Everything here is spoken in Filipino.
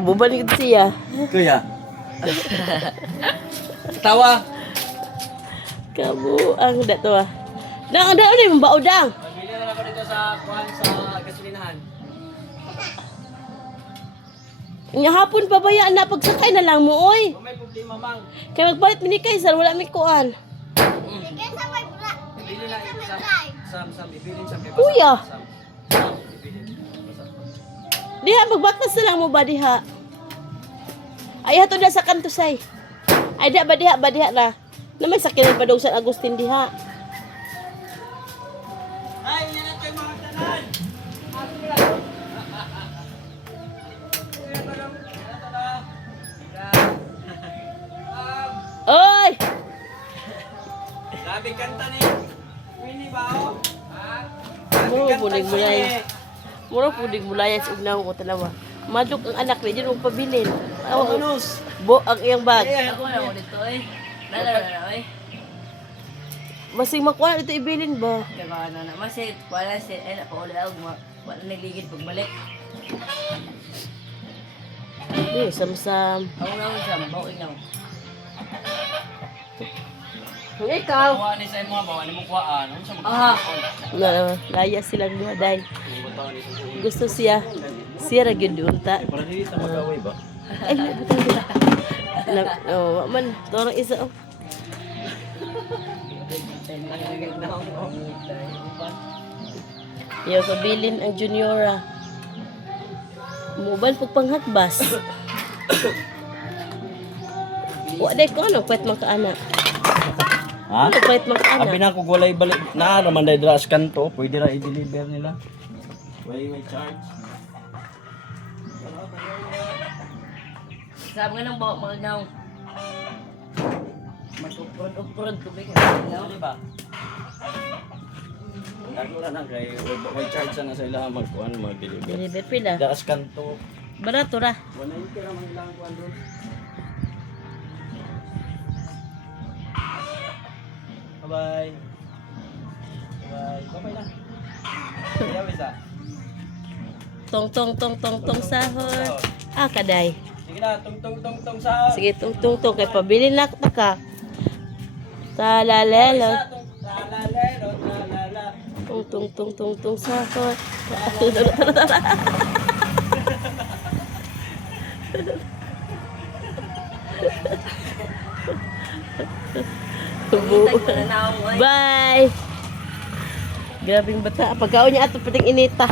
bubalik siya. Kuya. Tawa. Kamu ang dato ah. Dang ada ni mbao dang. Bili na ako dito sa kuhan sa gasolinahan. Nya hapon pa bayaan na pagsakay na lang mo oy. Kung may problema mang. Kay magpalit mi ni Kaisar wala mi kuan. Bili na sam ibilin sa Kuya. Sam. Diha magbatas na lang mo ba diha? Ay hato na sa kanto say. Ay diha ba diha na. Na may sakyan pa daw sa Agustin diha. Ay, yan natin mga tanan. Oy! Grabe kanta ni Winnie ba oh? Muro punig mulay. Muro punig mulay sa ugnaw ko tanawa. Maduk ang anak ni diyan og pabilin. Awa anus. Bo ang iyang bag. Ako na mo dito eh. Lala eh. Masing makuha ito ibilin ba? Diba na masit wala si na pa ulit ako wala nagligid pagbalik. Di samsam. Ako na mo siya bawin na. Kung ikaw. Kuha ni sa imo ba ni mo kuhaan. Ano sa Ah. Na, laya silang duha dahil gusto siya. Siya ra gyud unta. Para dili ta mag-away ba? Ay, butang dila. Oh, man, torong isa oh. Yo pabilin ang juniora. Mobile pag panghatbas. Wa day ko ano pwet man ka ana. Ha? Ano pwet man ka Abi ana. na ko walay balik na naman dai dra sa kanto, pwede ra i-deliver nila. May charge. Sabi nga nang bawa mga naong. Mag-uprod tubig na. Di ba? Ako na kay may charge na sa ila magkuan mag-deliver. Deliver pila. Dra sa kanto. Barato ra. 190 ra man lang kuan ron. Bye. Bye. Bye na. Kaya bisa. Tong sahod. Ah, kaday. Sige na, tung sa. Sige, tong kay pabili na ka. Talalelo. Talalero, talala. Tong sahod. Tag na naong. Bye. Grabing bata. Pagkaon niya ato pating inita.